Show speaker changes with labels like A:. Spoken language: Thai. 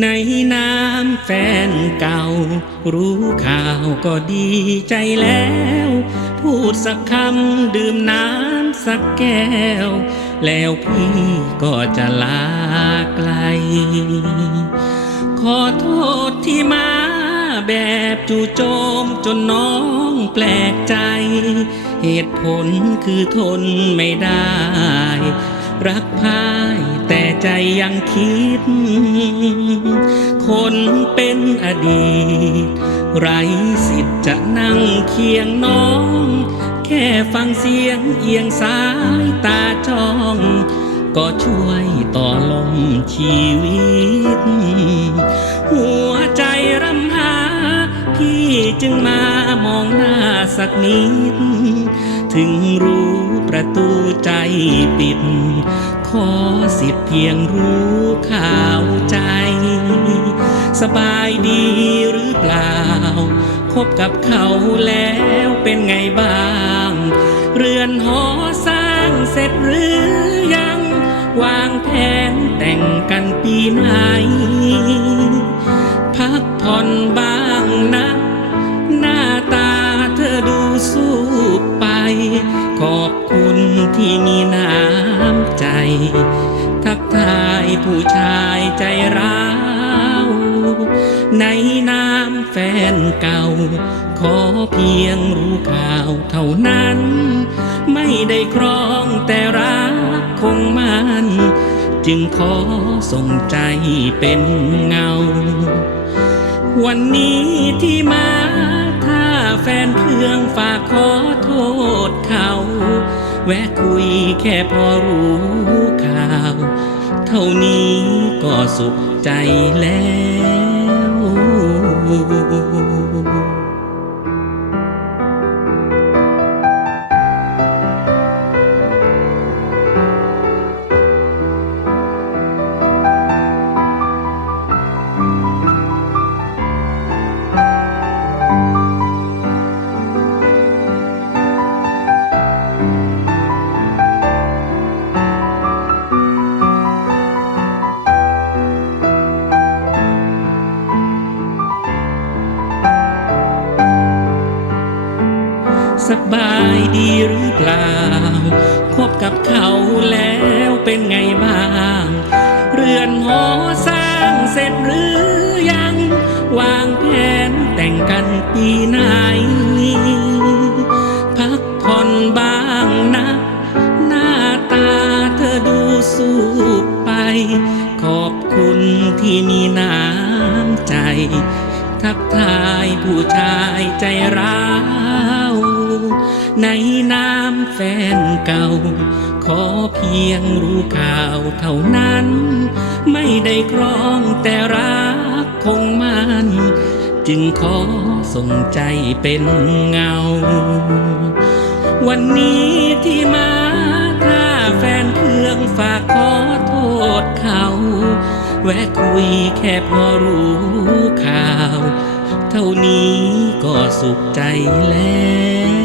A: ในน้ำแฟนเก่า รู้ข่าวก็ดีใจแล้ว พูดสักคำดื่มน้ำสักแก้ว แล้วพี่ก็จะลาไกล ขอโทษที่มาแบบจู่โจมจนน้องแปลกใจ เหตุผลคือทนไม่ได้ รักพาย ใจยังคิด คนเป็นอดีต ไรสิทธิ์จะนั่งเคียงน้อง แค่ฟังเสียงเอียงสายตาจ้อง ก็ช่วยต่อลมชีวิต หัวใจรำหา พี่จึงมามองหน้าสักนิด ถึงรู้ประตูใจปิด ขอสิทธิ์เพียงรู้ข่าวใจ สบายดีหรือเปล่า คบกับเขาแล้วเป็นไงบ้าง เรือนหอสร้างเสร็จหรือยัง วางแผนแต่งกันปีไหน พักผ่อนบ้างนะ หน้าตาเธอดูสู้ไป ขอบคุณที่มี ผู้ชายใจร้าว ในน้ำแฟนเก่า ขอเพียงรู้ข่าวเท่านั้น ไม่ได้ครองแต่รักคงมันจึงขอส่งใจเป็นเงา วันนี้ที่มาถ้าแฟนเครื่องฝากขอโทษเขา แวะคุยแค่พอรู้ข่าว เท่านี้ก็สุขใจแล้ว สบายดีหรือเปล่า คบกับเขาแล้วเป็นไงบ้าง เรือนหอสร้างเสร็จหรือยัง วางแผนแต่งกันปีไหน พักผ่อนบ้างนะ หน้าตาเธอดูสู้ไป ขอบคุณที่มีน้ำใจทักทายผู้ชายใจร้าว ในน้ำแฟนเก่า ขอเพียงรู้ข่าวเท่านั้น ไม่ได้ครองแต่รักคงมันจึงขอส่งใจเป็นเงา วันนี้ที่มาถ้าแฟนเครื่องฝากขอโทษเขา แวะคุยแค่พอรู้ข่าว เท่านี้ก็สุขใจแล้ว